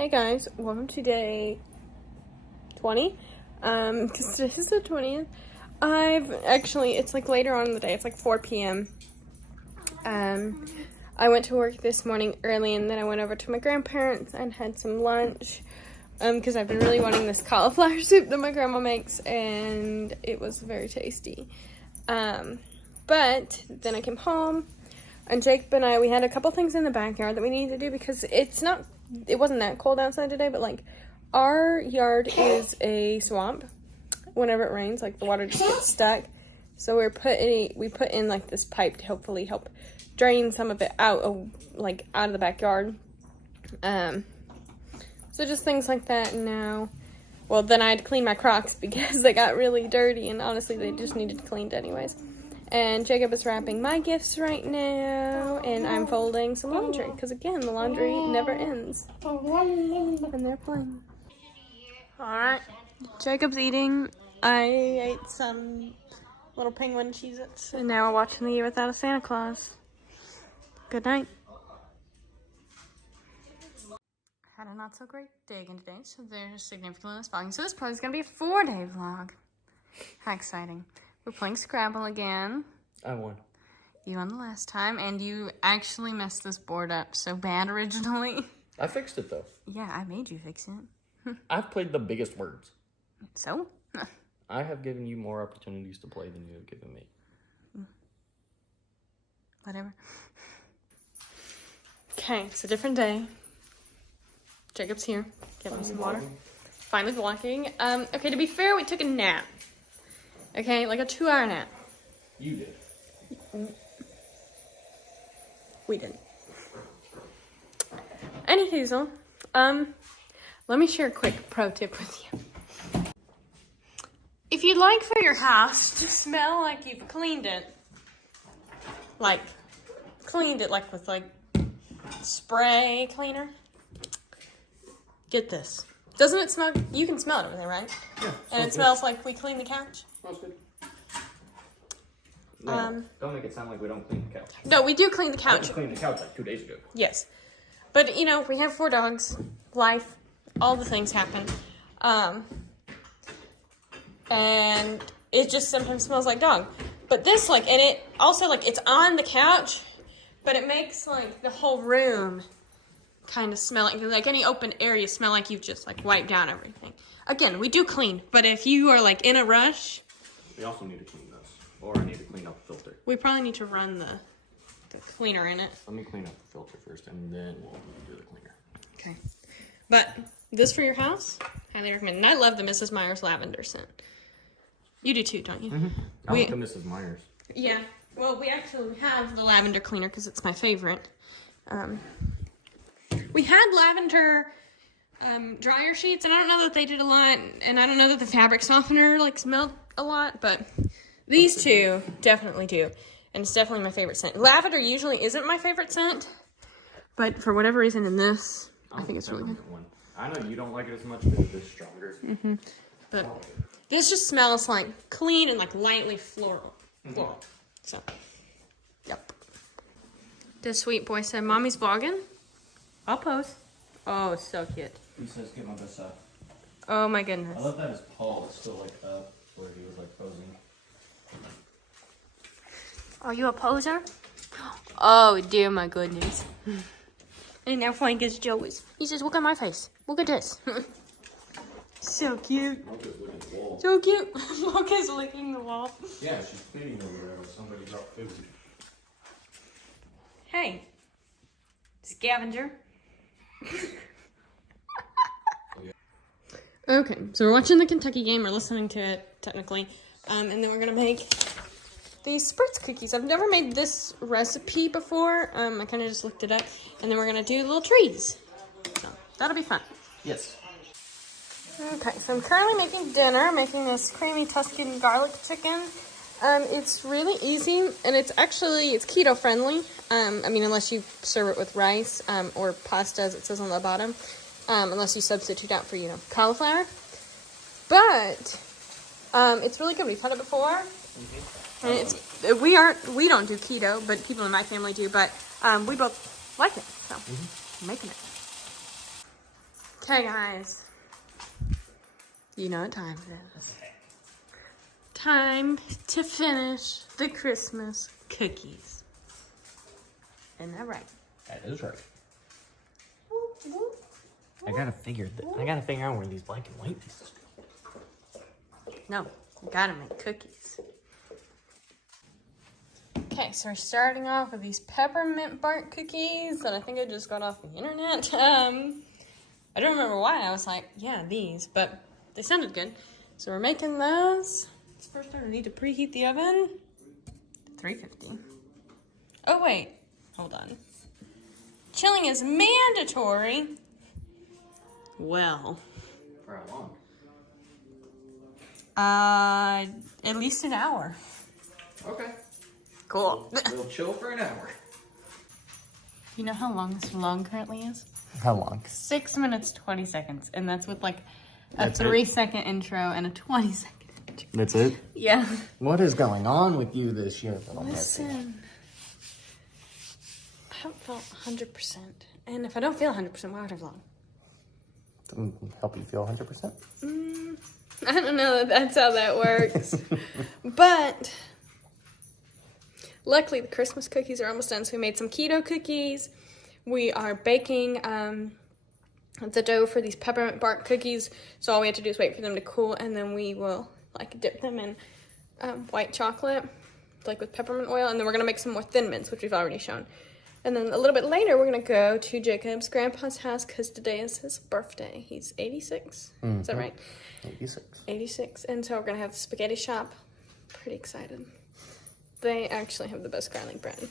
Hey guys, welcome to day 20. Because this is the 20th. It's like later on in the day, it's like 4 p.m. I went to work this morning early and then I went over to my grandparents and had some lunch. Because I've been really wanting this cauliflower soup that my grandma makes and it was very tasty. But then I came home and Jacob and we had a couple things in the backyard that we needed to do because it wasn't that cold outside today, but like our yard is a swamp. Whenever it rains, like the water just gets stuck. So we put in like this pipe to hopefully help drain some of it out of the backyard. So just things like that. And now, well, then I had to clean my Crocs because they got really dirty and honestly they just needed cleaned anyways. And Jacob is wrapping my gifts right now, and I'm folding some laundry, because again, the laundry never ends. And they're playing. Alright, Jacob's eating. I ate some little penguin Cheez-Its, and now we're watching The Year Without a Santa Claus. Good night. Had a not so great day again today, so there's significantly less vlogging. So this probably is going to be a 4-day vlog. How exciting. We're playing Scrabble again. I won. You won the last time, and you actually messed this board up so bad originally. I fixed it, though. Yeah, I made you fix it. I've played the biggest words. So? I have given you more opportunities to play than you have given me. Whatever. Okay, it's a different day. Jacob's here. Give him some water. Finally vlogging. Okay, to be fair, we took a nap. Okay, like a 2-hour nap. You did. We didn't. Anywho, let me share a quick pro tip with you. If you'd like for your house to smell like you've cleaned it, with spray cleaner, get this. Doesn't it smell? You can smell it over there, right? Yeah. And it smells like we cleaned the couch. Smells good. No, don't make it sound like we don't clean the couch. No, we do clean the couch. I cleaned the couch like 2 days ago. Yes. But, you know, we have 4 dogs, life, all the things happen. And it just sometimes smells like dog. But this, and it also, it's on the couch, but it makes, the whole room kind of smell like any open area smell like you've just, wiped down everything. Again, we do clean, but if you are, in a rush... We also need to clean this, or I need to clean up the filter. We probably need to run the cleaner in it. Let me clean up the filter first, and then we'll do the cleaner. Okay. But this for your house, highly recommend. And I love the Mrs. Myers lavender scent. You do too, don't you? Mm-hmm. I like the Mrs. Myers. Yeah. Well, we actually have the lavender cleaner because it's my favorite. We had lavender dryer sheets, and I don't know that they did a lot, and I don't know that the fabric softener smelled a lot, but these two definitely do, and it's definitely my favorite scent. Lavender usually isn't my favorite scent, but for whatever reason in this, I think it's really good. I know you don't like it as much because it is stronger. Mm-hmm. But this just smells clean and lightly floral. So, yep. The sweet boy said, "Mommy's vlogging." I'll pose. Oh, so cute. He says, "Get my best shot." Oh my goodness. I love that his paw is still up where he was posing. Are you a poser? Oh dear, my goodness. And now Frank is Joey's. He says, "Look at my face. Look at this." So cute. So cute. Mocha's licking the wall. Yeah, she's feeding over there with somebody dropped food. Hey, scavenger. Okay, so we're watching the Kentucky game. We're listening to it, technically. And then we're going to make these spritz cookies. I've never made this recipe before. I kind of just looked it up. And then we're going to do little trees. So that'll be fun. Yes. Okay, so I'm currently making dinner. Making this creamy Tuscan garlic chicken. It's really easy, and it's keto friendly. Unless you serve it with rice or pasta, as it says on the bottom. Unless you substitute out for, cauliflower. But it's really good. We've had it before. Mm-hmm. And we don't do keto, but people in my family do. But we both like it, so I'm making it. Okay, guys. You know what time it is. Time to finish the Christmas cookies. Isn't that right? That is right. I gotta figure out where these black and white pieces go. No, you gotta make cookies. Okay, so we're starting off with these peppermint bark cookies that I think I just got off the internet. I don't remember why. I was like, yeah, these, but they sounded good. So we're making those. First, I need to preheat the oven. 350. Oh, wait. Hold on. Chilling is mandatory. Well. For how long? At least an hour. Okay. Cool. We'll chill for an hour. You know how long this vlog currently is? How long? 6 minutes, 20 seconds. And that's with like a That's 3-second intro and a 20-second intro. That's it? Yeah. What is going on with you this year, little Missy? Listen. I haven't felt 100%. And if I don't feel 100%, why would I vlog? Help you feel 100%? I don't know that that's how that works. But luckily the Christmas cookies are almost done. So we made some keto cookies. We are baking the dough for these peppermint bark cookies. So all we have to do is wait for them to cool, and then we will like dip them in white chocolate, like with peppermint oil. And then we're gonna make some more Thin Mints, which we've already shown. And then a little bit later, we're gonna go to Jacob's grandpa's house because today is his birthday. He's 86. Is that right? 86. 86. And so we're gonna have the spaghetti shop. Pretty excited. They actually have the best garlic bread.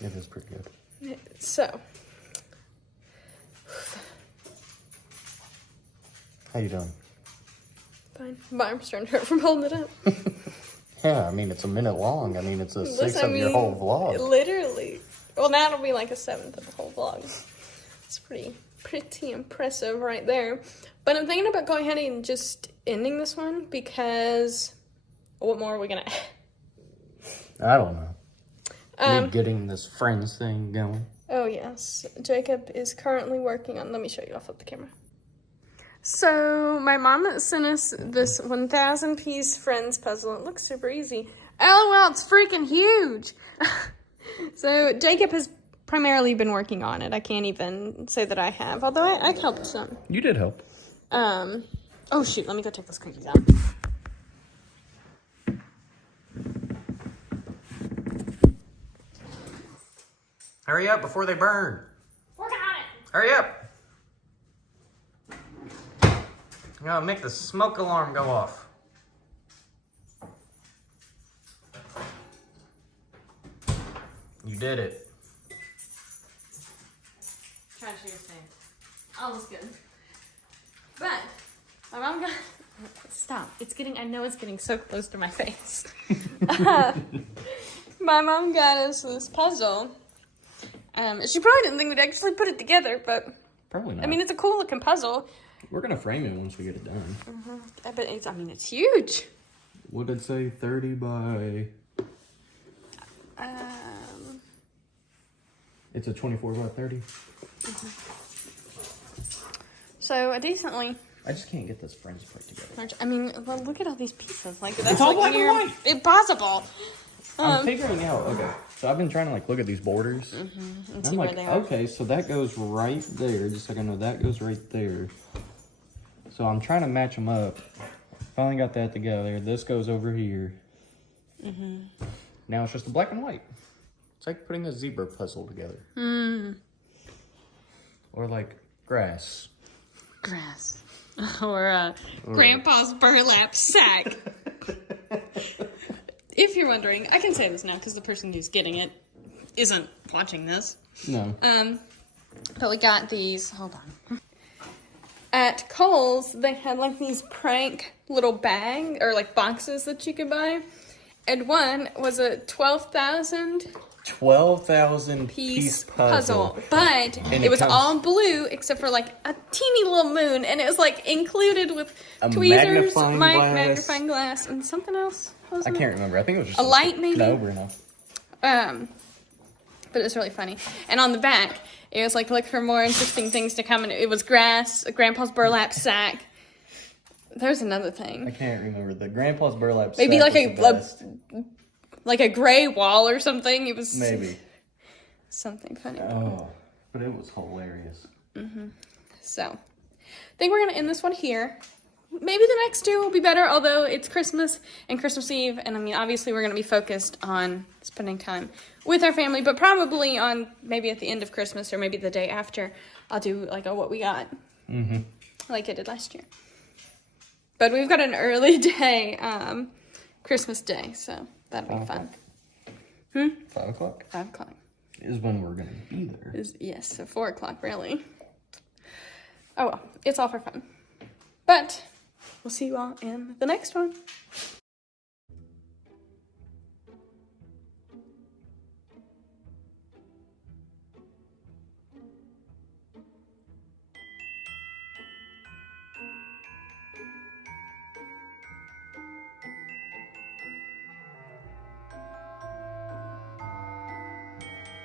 It is pretty good. So. How you doing? Fine. My arm's starting to hurt from holding it up. Yeah, I mean, it's a minute long. I mean, it's a sixth of your whole vlog. Literally. Well, now it'll be like a 1/7 of the whole vlog. It's pretty impressive right there. But I'm thinking about going ahead and just ending this one because what more are we gonna add? I don't know. Me getting this friends thing going. Oh, yes. Jacob is currently working on... Let me show you. I'll flip the camera. So, my mom sent us this 1,000-piece Friends puzzle. It looks super easy. LOL, it's freaking huge! So, Jacob has primarily been working on it. I can't even say that I have, although I helped some. You did help. Oh, shoot. Let me go take those cookies out. Hurry up before they burn. Working on it! Hurry up. I'm gonna make the smoke alarm go off. You did it. Try to shoot your face. Almost good. But, my mom got... Stop. I know it's getting so close to my face. My mom got us this puzzle. She probably didn't think we'd actually put it together, but... Probably not. I mean, it's a cool looking puzzle. We're gonna frame it once we get it done. But it's huge. What did it say? 30 by... It's a 24 by 30. So, a decently... I just can't get this Friends part together. large... I mean, well, look at all these pieces. Like, that's all like black and near white. impossible. I'm figuring out, okay, so I've been trying to, like, look at these borders. And I'm like, okay, so that goes right there. Just like I know that goes right there. So I'm trying to match them up. Finally got that together. This goes over here. Now it's just a black and white. It's like putting a zebra puzzle together. Or like grass. Grass. Or Grandpa's burlap sack. If you're wondering, I can say this now because the person who's getting it isn't watching this. No. But we got these, hold on. At Kohl's, they had like these prank little bag or like boxes that you could buy. And one was a 12,000 piece puzzle. But it was all blue except for like a teeny little moon. And it was like included with tweezers, magnifying glass, and something else. I can't remember. I think it was just a light, maybe? No, Bruno. But it was really funny. And on the back, it was like, look for more interesting things to come. And it was grass, Grandpa's burlap sack. There's another thing. I can't remember. The Grandpa's burlap maybe sack like a gray wall or something. It was maybe something funny. Oh, but it was hilarious. So, I think we're going to end this one here. Maybe the next two will be better, although it's Christmas and Christmas Eve. And I mean, obviously, we're going to be focused on spending time with our family. But probably on maybe at the end of Christmas or maybe the day after, I'll do like a what we got. Like I did last year. But we've got an early day, Christmas Day. So that'll be fun. 5 o'clock? 5 o'clock. Is when we're going to be there. Yes, so 4 o'clock, really. Oh well, it's all for fun. But we'll see you all in the next one.